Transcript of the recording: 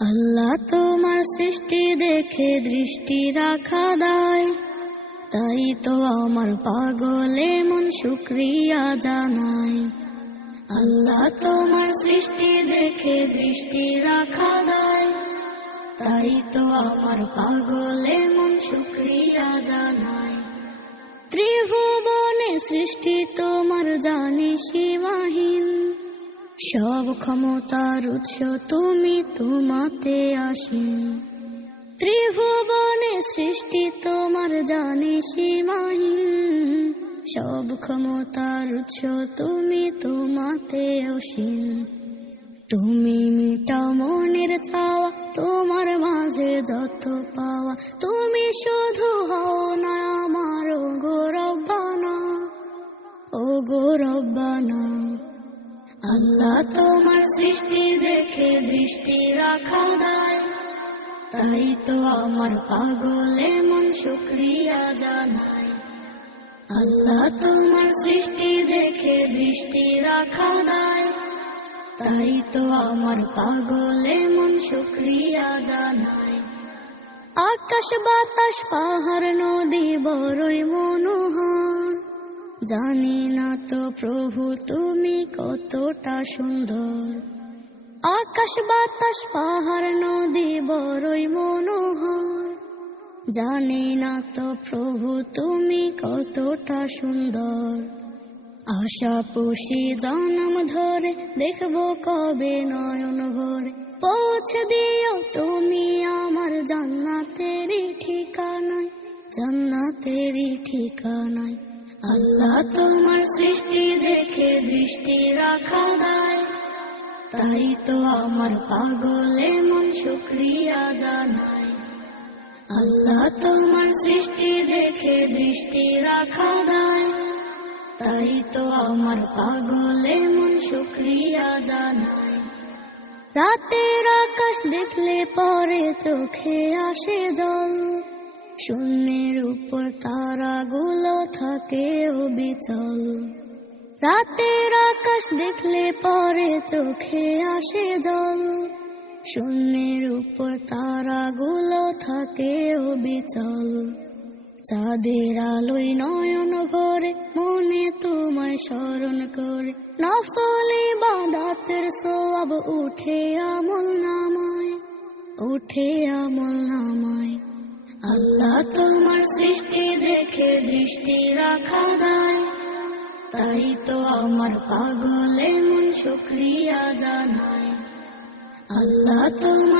আল্লাহ তোমার সৃষ্টি দেখে দৃষ্টি রাখা দায়, তাই তো আমার পাগলে মন শুকরিয়া জানায়। আল্লাহ তোমার সৃষ্টি দেখে দৃষ্টি রাখা দায়, তাই তো আমার পাগলে মন শুকরিয়া জানায়। ত্রিভুবনে সৃষ্টি তোমার জানি সীমাহীন, সব ক্ষমতার উৎস তুমি, তোমাতে আসীন। ত্রিভুবনে সৃষ্টি তোমার জানি সীমাহীন, সব ক্ষমতার উৎস তুমি, তোমাতে আসীন। তুমি মিটাও মনের চাওয়া, তোমার মাঝে যত পাওয়া, তুমি শুধু হও না আমার ও গো রব্বানা, ও গো রব্বানা। আল্লাহ তোমার সৃষ্টি দেখে দৃষ্টি রাখা দায়, তাই তো আমার পাগলে মন শুকরিয়া জানায়। আল্লাহ তোমার সৃষ্টি দেখে দৃষ্টি রাখা দায়, তাই তো আমার পাগলে মন শুকরিয়া জানায়। আকাশ বাতাস পাহাড় নদী বড়ই মনোহর, জানি না তো প্রভু তুমি কতটা সুন্দর। আকাশ বাতাস পাহাড় নদী বড়ই মনোহর, জানি না তো প্রভু তুমি কতটা সুন্দর। আশা পুষি জন্ম ধরে, দেখবো কবে নয়ন ভরে, পৌঁছে দিও তুমি আমার জান্নাতেরই ঠিকানায়, জান্নাতেরই ঠিকানায়। আল্লাহ তোমার সৃষ্টি দেখে দৃষ্টি রাখা দায়, তাই তো আমার পাগলে মন শুকরিয়া জানায়। আল্লাহ তোমার সৃষ্টি দেখে দৃষ্টি রাখা দায়, তাই তো আমার পাগলে মন শুকরিয়া জানায়। রাতের আকাশ দেখলে পরে চোখে আসে জল, শূন্যের উপর তারাগুলো থাকে অবিচল। রাতের আকাশ দেখলে পরে চোখে আসে জল, শূন্যের উপর তারাগুলো থাকে অবিচল। চাঁদের আলোয় নয়ন ভরে, মনে তোমায় স্মরণ করে, নফল ইবাদতের সওয়াব উঠে আমল নামায়, উঠে আমল নামায়। আল্লাহ তোমার সৃষ্টি দেখে দৃষ্টি রাখা দায়, তাই তো আমার পাগলে মন শুকরিয়া জানায়। আল্লাহ তোমার